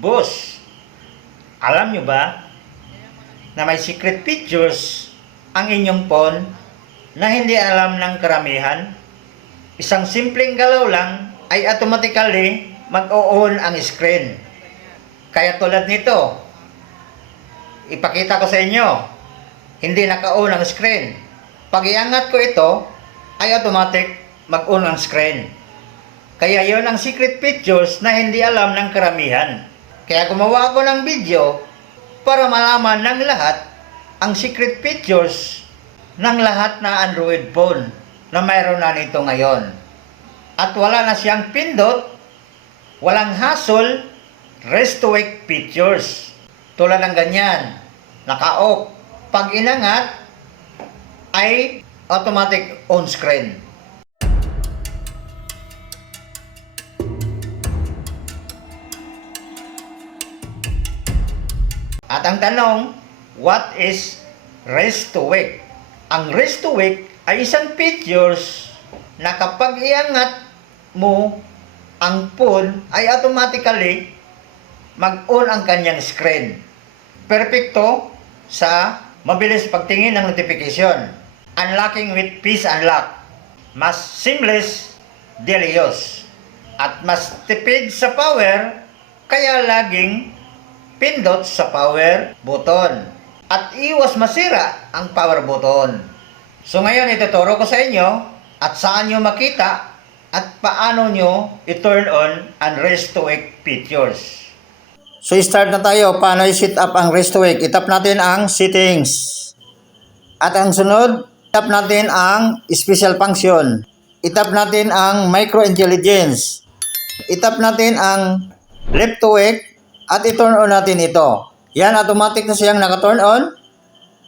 Boss, alam nyo ba na may secret features ang inyong phone na hindi alam ng karamihan? Isang simpleng galaw lang ay automatically mag-o-on ang screen. Kaya tulad nito, ipakita ko sa inyo, hindi naka-on ang screen. Pag iangat ko ito, ay automatic mag-on ang screen. Kaya yon ang secret features na hindi alam ng karamihan. Kaya gumawa ako ng video para malaman ng lahat ang secret features ng lahat na Android phone na mayroon na nito ngayon. At wala na siyang pindot, walang hassle, rest to wake features. Tulad ng ganyan, naka-off. Pag inangat, ay automatic on screen. At ang tanong, what is rest to wake? Ang rest to wake ay isang features na kapag iangat mo ang phone ay automatically mag-on ang kanyang screen. Perfecto sa mabilis pagtingin ng notification. Unlocking with Peace Unlock. Mas seamless daily use. At mas tipid sa power kaya laging pindot sa power button at iwas masira ang power button. So ngayon ituturo ko sa inyo at saan nyo makita at paano nyo i-turn on ang rest to wake features. So start na tayo paano i-set up ang rest to wake. Itap natin ang settings. At ang sunod, itap natin ang special function. Itap natin ang micro intelligence. Itap natin ang left to wake. At i-turn on natin ito. Yan, automatic na siyang naka-turn on.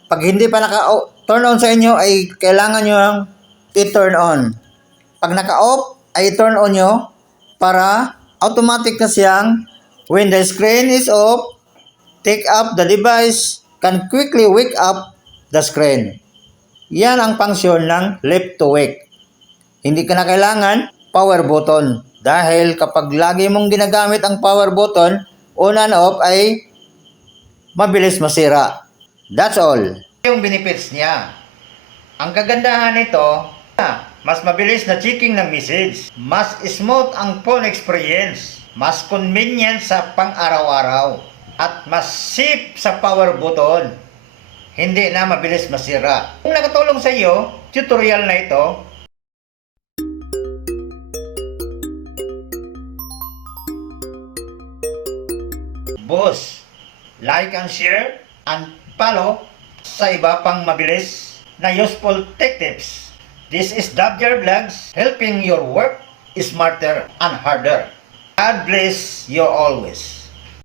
Pag hindi pa naka-turn on sa inyo, ay kailangan nyo i-turn on. Pag naka-off, ay i-turn on nyo para automatic na siyang when the screen is off, take up the device can quickly wake up the screen. Yan ang function ng left to wake. Hindi ka na kailangan power button. Dahil kapag lagi mong ginagamit ang power button, on and off ay mabilis masira. That's all. Yung benefits niya. Ang kagandahan nito, mas mabilis na checking ng message. Mas smooth ang phone experience. Mas convenient sa pang-araw-araw. At mas safe sa power button. Hindi na mabilis masira. Kung nakatulong sa iyo, tutorial na ito, boss, like and share and follow sa iba pang mabilis na useful tech tips. This is Dabjar Vlogs, helping your work smarter and harder. God bless you always.